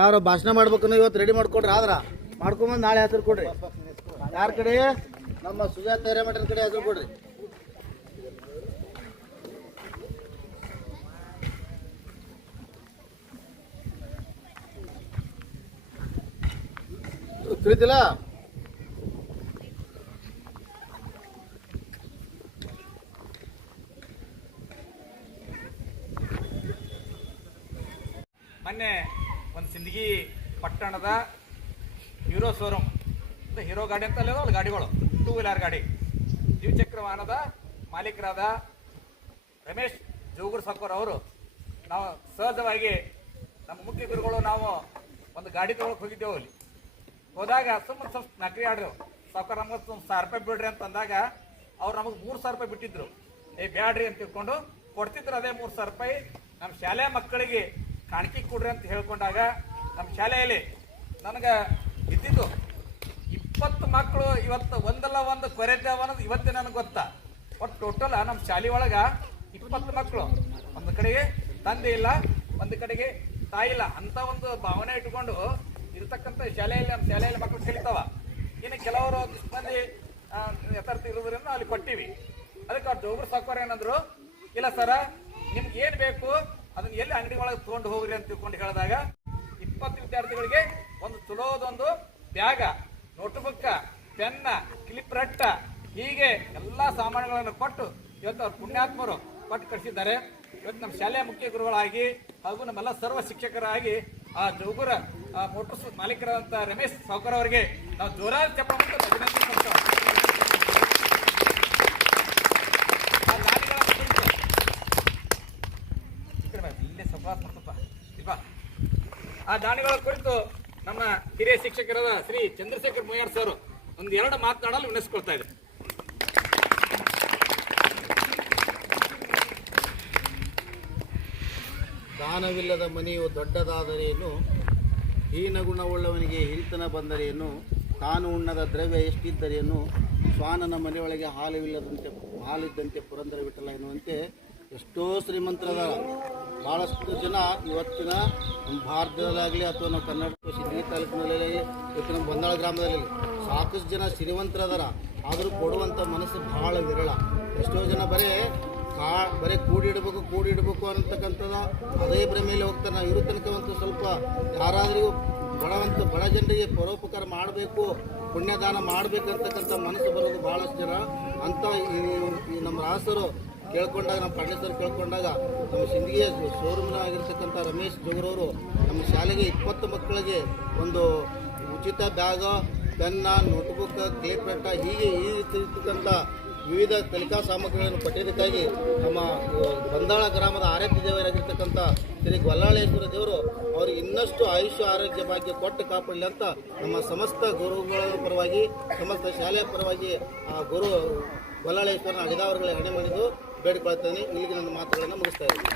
ಯಾರು ಭಾಷಣ ಮಾಡ್ಬೇಕನ್ನೋ ಇವತ್ತು ರೆಡಿ ಮಾಡ್ಕೊಡ್ರಿ. ಆದ್ರ ಮಾಡ್ಕೊಂಬಂದು ನಾಳೆ ಹೆಸರು ಕೊಡ್ರಿ. ಯಾರ ಕಡೆ? ನಮ್ಮ ಸುಜಾತ ಹಿರೇಮಠನ ಕಡೆ ಹೆಸರು ಕೊಡ್ರಿ. ತಿಳಿತಿಲ್ಲ? ಮೊನ್ನೆ ಒಂದು ಸಿಂದಗಿ ಪಟ್ಟಣದ ಹೀರೋ ಶೋರೂಮ್, ಹೀರೋ ಗಾಡಿ ಅಂತ ಅಲ್ಲ ಅಲ್ಲಿ ಗಾಡಿಗಳು, 2 ವೀಲರ್ ಗಾಡಿ ದ್ವಿಚಕ್ರ ವಾಹನದ ಮಾಲೀಕರಾದ ರಮೇಶ್ ಜೋಗೂರ್ ಸಾಕೋರ್ ಅವರು ನಾವು ಸಹಜವಾಗಿ ನಮ್ಮ ಮುಖ್ಯ ಗುರುಗಳು ನಾವು ಒಂದು ಗಾಡಿ ತೊಗೊಳಕ್ಕೆ ಹೋಗಿದ್ದೆವು. ಅಲ್ಲಿ ಹೋದಾಗ ಸುಮ್ಮನೆ ಸ್ವಲ್ಪ ನಕಲಿ ಆಡ್ರು. ಸಾಕೋರ್ ನಮ್ಗೆ ಒಂದು 1000 ರೂಪಾಯಿ ಬಿಡ್ರಿ ಅಂತಂದಾಗ ಅವ್ರು ನಮಗೆ 3000 ರೂಪಾಯಿ ಬಿಟ್ಟಿದ್ರು. ಬ್ಯಾಡ್ರಿ ಅಂತ ತಿಳ್ಕೊಂಡು ಕೊಡ್ತಿದ್ರು. ಅದೇ 3000 ರೂಪಾಯಿ ನಮ್ಮ ಶಾಲೆ ಮಕ್ಕಳಿಗೆ ಕಾಣಿಕೆ ಕೊಡ್ರಿ ಅಂತ ಹೇಳ್ಕೊಂಡಾಗ ನಮ್ಮ ಶಾಲೆಯಲ್ಲಿ ನನಗೆ ಇದ್ದಿದ್ದು 20 ಮಕ್ಕಳು ಇವತ್ತು ಒಂದಲ್ಲ ಒಂದು ಕೊರತೆ ಅನ್ನೋದು ಇವತ್ತೇ ನನಗೆ ಗೊತ್ತಾ. ಒಟ್ಟು ಟೋಟಲ್ ನಮ್ಮ ಶಾಲೆ ಒಳಗೆ 20 ಮಕ್ಕಳು, ಒಂದು ಕಡೆಗೆ ತಂದೆ ಇಲ್ಲ, ಒಂದು ಕಡೆಗೆ ತಾಯಿ ಇಲ್ಲ ಅಂತ ಒಂದು ಭಾವನೆ ಇಟ್ಕೊಂಡು ಇರತಕ್ಕಂಥ ಶಾಲೆಯಲ್ಲಿ ನಮ್ಮ ಶಾಲೆಯಲ್ಲಿ ಮಕ್ಕಳು ಕಲಿತಾವ. ಇನ್ನು ಕೆಲವರು ಮಂದಿ ಯಥಾರ್ಥ ಇರೋದ್ರಿಂದ ಅಲ್ಲಿ ಕೊಟ್ಟಿವಿ. ಅದಕ್ಕೆ ಅವ್ರು ಜೋಗೂರ್ ಸಾಕೋರ್ ಏನಂದ್ರು, ಇಲ್ಲ ಸರ ನಿಮ್ಗೆ ಏನು ಬೇಕು ಅದನ್ನ ಎಲ್ಲಿ ಅಂಗಡಿ ಒಳಗೆ ತೊಗೊಂಡು ಹೋಗ್ರಿ ಅಂತ ತಿಳ್ಕೊಂಡು ಹೇಳಿದಾಗ 20 ವಿದ್ಯಾರ್ಥಿಗಳಿಗೆ ಒಂದು ಚಲೋದೊಂದು ಬ್ಯಾಗ, ನೋಟ್ಬುಕ್, ಪೆನ್ನ, ಕ್ಲಿಪ್ ರಟ್ಟ, ಹೀಗೆ ಎಲ್ಲ ಸಾಮಾನುಗಳನ್ನು ಕೊಟ್ಟು ಇವತ್ತು ಅವ್ರ ಪುಣ್ಯಾತ್ಮರು ಕೊಟ್ಟು ಕಳಿಸಿದ್ದಾರೆ. ಇವತ್ತು ನಮ್ಮ ಶಾಲೆಯ ಮುಖ್ಯ ಗುರುಗಳಾಗಿ ಹಾಗೂ ನಮ್ಮೆಲ್ಲ ಸರ್ವ ಶಿಕ್ಷಕರಾಗಿ ಆ ಜೋಗೂರ ಮೋಟರ್ಸ್ ಮಾಲೀಕರಾದಂಥ ರಮೇಶ್ ಸಾಕೋರ್ ಅವರಿಗೆ ನಾವು ಜೋರಾದ ಚಪ್ಪಾಳೆ ಮತ್ತು ಅಭಿನಂದನೆ ಕೊಡ್ತೇವೆ. ಆ ದಾನಿಗಳ ಕುರಿತು ನಮ್ಮ ಹಿರಿಯ ಶಿಕ್ಷಕರಾದ ಶ್ರೀ ಚಂದ್ರಶೇಖರ್ ಮುಯ್ಯಾರ್ ಸರ್ ಒಂದು 2 ಮಾತನಾಡಲು ವಿನಿಸ್ಕೊಳ್ತಾ ಇದೆ. ದಾನವಿಲ್ಲದ ಮನೆಯು ದೊಡ್ಡದಾದರೇನು, ಹೀನಗುಣವುಳ್ಳವನಿಗೆ ಹಿರಿತನ ಬಂದರೇನು, ತಾನು ಉಣ್ಣದ ದ್ರವ್ಯ ಎಷ್ಟಿದ್ದರೇನು, ಶ್ವಾನನ ಮನೆಯೊಳಗೆ ಹಾಲಿದ್ದಂತೆ ಪುರಂದರ ವಿಠಲ ಎನ್ನುವಂತೆ ಎಷ್ಟೋ ಶ್ರೀಮಂತರದ ಭಾಳಷ್ಟು ಜನ ಇವತ್ತಿನ ನಮ್ಮ ಭಾರತದಲ್ಲಾಗಲಿ ಅಥವಾ ನಾವು ಕರ್ನಾಟಕ ಸಿಂದಗಿ ತಾಲೂಕಿನಲ್ಲಿ ಇವತ್ತು ನಮ್ಮ ಬಂದಾಳ ಗ್ರಾಮದಲ್ಲಿ ಸಾಕಷ್ಟು ಜನ ಶ್ರೀಮಂತರದಾರ. ಆದರೂ ಕೊಡುವಂಥ ಮನಸ್ಸು ಭಾಳ ವಿರಳ. ಎಷ್ಟೋ ಜನ ಬರೀ ಕೂಡಿಡಬೇಕು ಅನ್ನತಕ್ಕಂಥದ್ದು ಅದೇ ಭ್ರಮೆಯಲ್ಲಿ ಹೋಗ್ತಾರೆ. ನಾವು ಇರೋ ತನಕ ಒಂದು ಸ್ವಲ್ಪ ಯಾರಾದ್ರೂ ಬಡ ಜನರಿಗೆ ಪರೋಪಕಾರ ಮಾಡಬೇಕು, ಪುಣ್ಯದಾನ ಮಾಡಬೇಕಂತಕ್ಕಂಥ ಮನಸ್ಸು ಬರೋದು ಭಾಳಷ್ಟು ಜನ ಅಂತ ಈ ನಮ್ಮ ರಾಸರು ಕೇಳ್ಕೊಂಡಾಗ, ನಮ್ಮ ಪಂಡಿತರು ಕೇಳ್ಕೊಂಡಾಗ ನಮ್ಮ ಸಿಂದಗಿಯ ಶೋರೂಮ್ನ ಆಗಿರ್ತಕ್ಕಂಥ ರಮೇಶ್ ಜೋಗೂರವರು ನಮ್ಮ ಶಾಲೆಗೆ 20 ಮಕ್ಕಳಿಗೆ ಒಂದು ಉಚಿತ ಬ್ಯಾಗ, ಪೆನ್ನ, ನೋಟ್ಬುಕ್, ಕ್ಲಿಪ್ ರಟ್ಟ ಹೀಗೆ ಈ ರೀತಿ ಇರ್ತಕ್ಕಂಥ ವಿವಿಧ ಕಲಿಕಾ ಸಾಮಗ್ರಿಗಳನ್ನು ಕೊಟ್ಟಿದ್ದಕ್ಕಾಗಿ ನಮ್ಮ ಬಂದಾಳ ಗ್ರಾಮದ ಆರಾಧ್ಯ ದೇವರಾಗಿರ್ತಕ್ಕಂಥ ಶ್ರೀ ಗೊಲ್ಲಾಳೇಶ್ವರ ದೇವರು ಅವ್ರಿಗೆ ಇನ್ನಷ್ಟು ಆಯುಷ್ಯ ಆರೋಗ್ಯ ಭಾಗ್ಯ ಕೊಟ್ಟು ಕಾಪಾಡಲಿ ಅಂತ ನಮ್ಮ ಸಮಸ್ತ ಗುರುಗಳ ಪರವಾಗಿ, ಸಮಸ್ತ ಶಾಲೆಯ ಪರವಾಗಿ ಆ ಗುರು ಗೊಲ್ಲಾಳೇಶ್ವರನ ಅಡಿದಾವರುಗಳ ಹಣೆ ಮಾಡಿದ್ದು ಬೇಡಿಕೊಳ್ತೇನೆ. ಇಲ್ಲಿಗೆ ನನ್ನ ಮಾತುಗಳನ್ನು ಮುಗಿಸ್ತಾ ಇದ್ದೀನಿ.